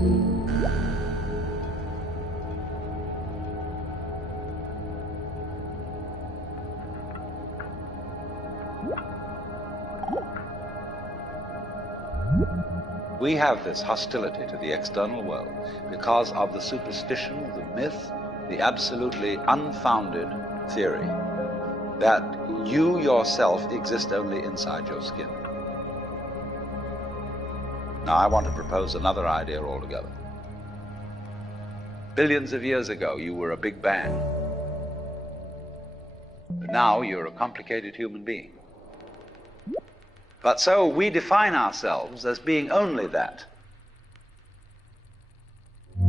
We have this hostility to the external world because of the superstition, the myth, the absolutely unfounded theory that you yourself exist only inside your skin. Now, I want to propose another idea altogether. Billions of years ago, you were a big bang. But now you're a complicated human being. But so we define ourselves as being only that.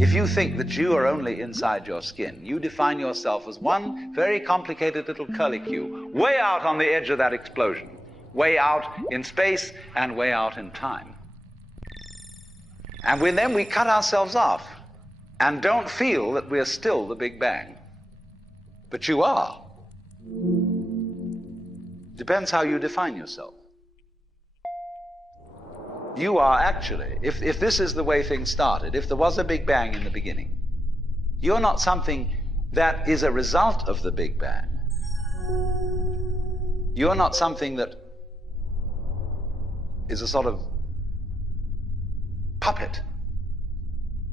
If you think that you are only inside your skin, you define yourself as one very complicated little curlicue, way out on the edge of that explosion, way out in space and way out in time. And then we cut ourselves off and don't feel that we're still the Big Bang. But you are. Depends how you define yourself. You are actually, if this is the way things started, if there was a Big Bang in the beginning, you're not something that is a result of the Big Bang. You're not something that is a sort of puppet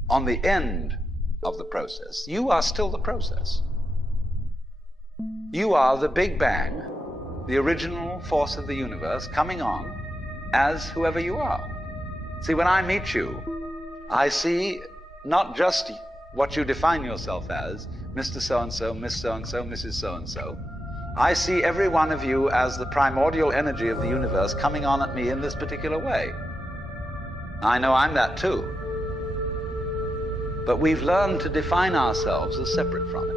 on the end of the process. You are still the process. You are the Big Bang, the original force of the universe coming on as whoever you are. See, when I meet you, I see not just what you define yourself as, Mr. So-and-so, Miss So-and-so, Mrs. So-and-so. I see every one of you as the primordial energy of the universe coming on at me in this particular way. I know I'm that too. But we've learned to define ourselves as separate from it.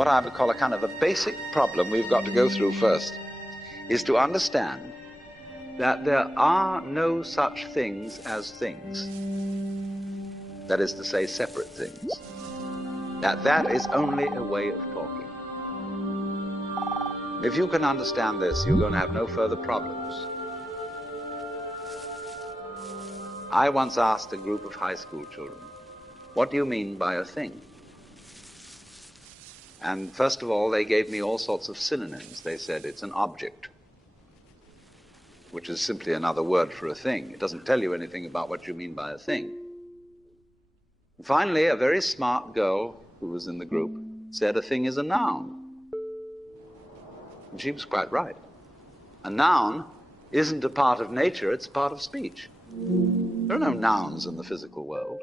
what I would call a kind of a basic problem we've got to go through first, is to understand that there are no such things as things. That is to say, separate things. That is only a way of talking. If you can understand this, you're going to have no further problems. I once asked a group of high school children, what do you mean by a thing? And first of all, they gave me all sorts of synonyms. They said it's an object, which is simply another word for a thing. It doesn't tell you anything about what you mean by a thing. And finally, a very smart girl who was in the group said a thing is a noun. And she was quite right. A noun isn't a part of nature, it's a part of speech. There are no nouns in the physical world.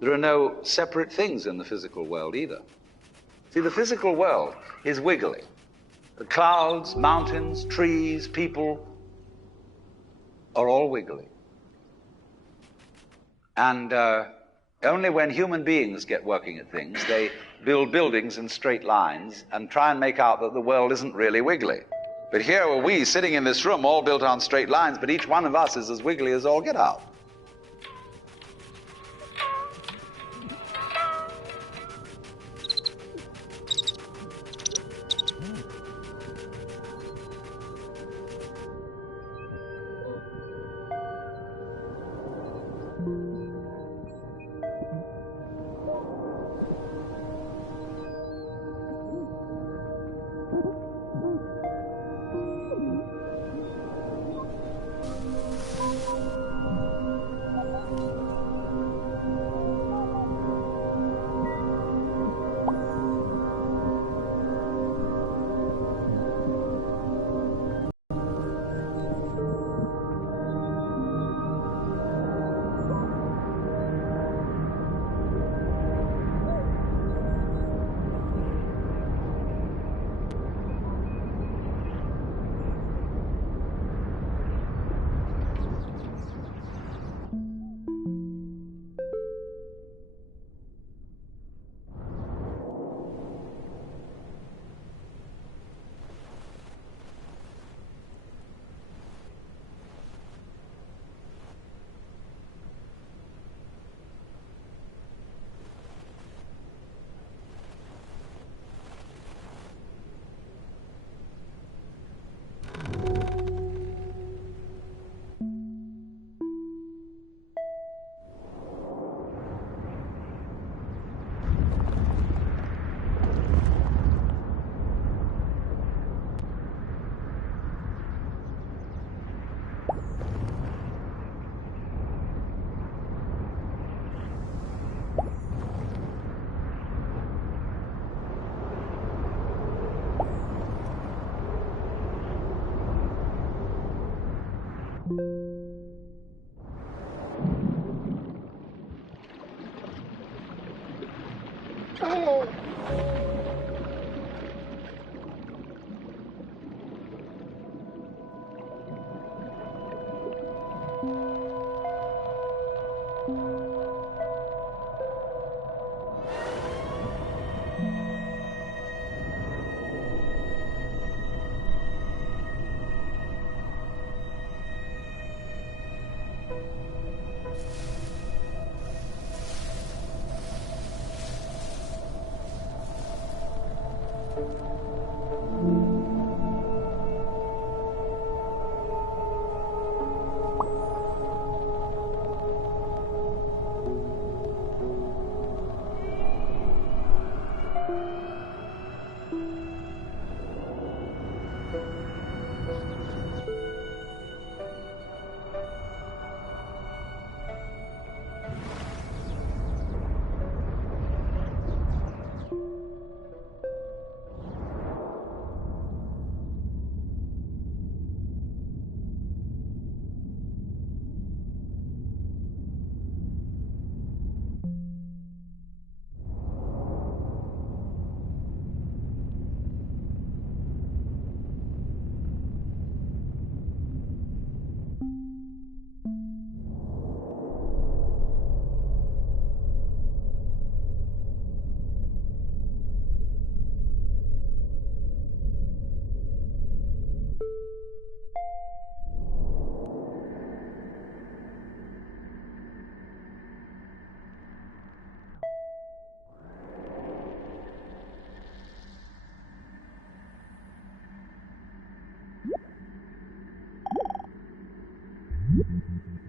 There are no separate things in the physical world either. See, the physical world is wiggly. The clouds, mountains, trees, people are all wiggly. And only when human beings get working at things, they build buildings in straight lines and try and make out that the world isn't really wiggly. But here are we sitting in this room all built on straight lines, but each one of us is as wiggly as all get out.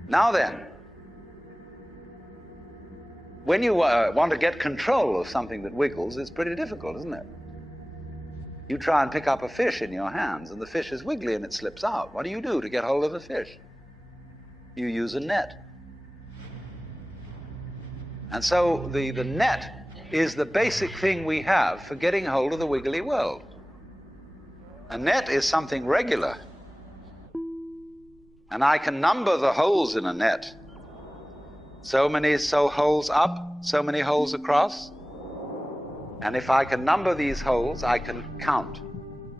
Now then, when you want to get control of something that wiggles, it's pretty difficult, isn't it? You try and pick up a fish in your hands, and the fish is wiggly and it slips out. What do you do to get hold of the fish? You use a net. And so the net is the basic thing we have for getting hold of the wiggly world. A net is something regular. And I can number the holes in a net. So many holes up, so many holes across. And if I can number these holes, I can count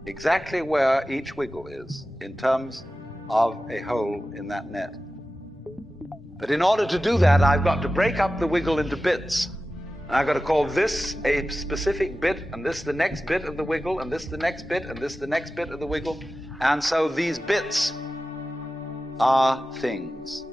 exactly where each wiggle is in terms of a hole in that net. But in order to do that, I've got to break up the wiggle into bits. And I've got to call this a specific bit, and this the next bit of the wiggle, and this the next bit, and this the next bit of the wiggle. And so these bits are things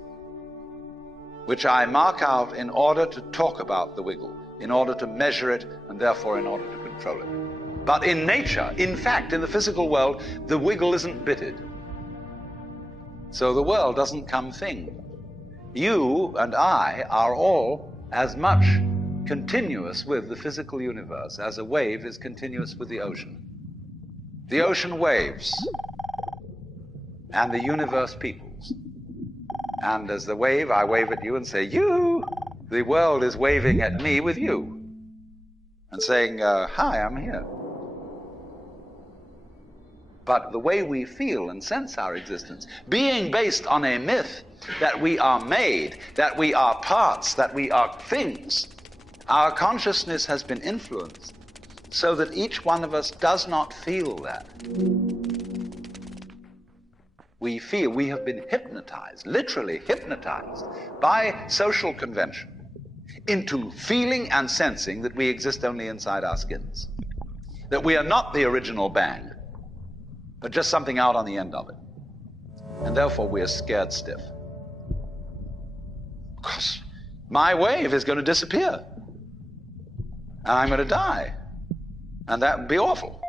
which I mark out in order to talk about the wiggle, in order to measure it, and therefore in order to control it. But in nature, in fact, in the physical world, the wiggle isn't bitted. So the world doesn't come thing. You and I are all as much continuous with the physical universe as a wave is continuous with the ocean. The ocean waves, and the universe peoples. And as the wave, I wave at you and say, you. The world is waving at me with you and saying, hi, I'm here. But the way we feel and sense our existence, being based on a myth that we are made, that we are parts, that we are things, our consciousness has been influenced so that each one of us does not feel that. We feel we have been hypnotized, literally hypnotized, by social convention into feeling and sensing that we exist only inside our skins, that we are not the original bang, but just something out on the end of it. And therefore we are scared stiff. Because my wave is going to disappear, and I'm going to die, and that would be awful.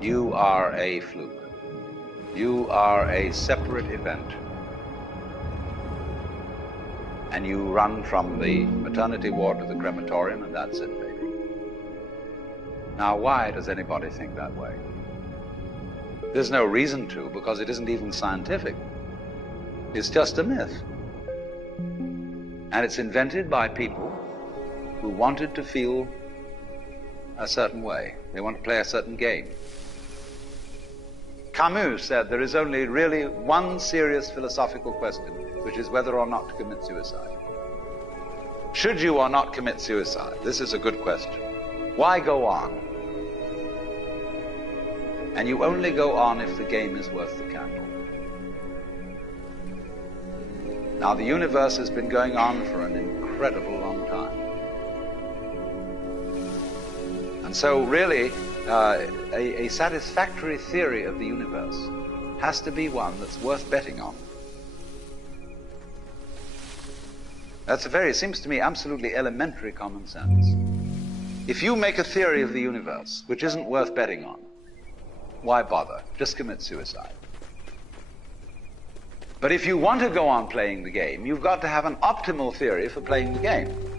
You are a fluke. You are a separate event. And you run from the maternity ward to the crematorium, and that's it, baby. Now, why does anybody think that way? There's no reason to, because it isn't even scientific. It's just a myth. And it's invented by people who wanted to feel a certain way. They want to play a certain game. Camus said there is only really one serious philosophical question, which is whether or not to commit suicide. Should you or not commit suicide? This is a good question. Why go on? And you only go on if the game is worth the candle. Now, the universe has been going on for an incredible long time. And so really, a satisfactory theory of the universe has to be one that's worth betting on. That's seems to me, absolutely elementary common sense. If you make a theory of the universe which isn't worth betting on, why bother? Just commit suicide. But if you want to go on playing the game, you've got to have an optimal theory for playing the game.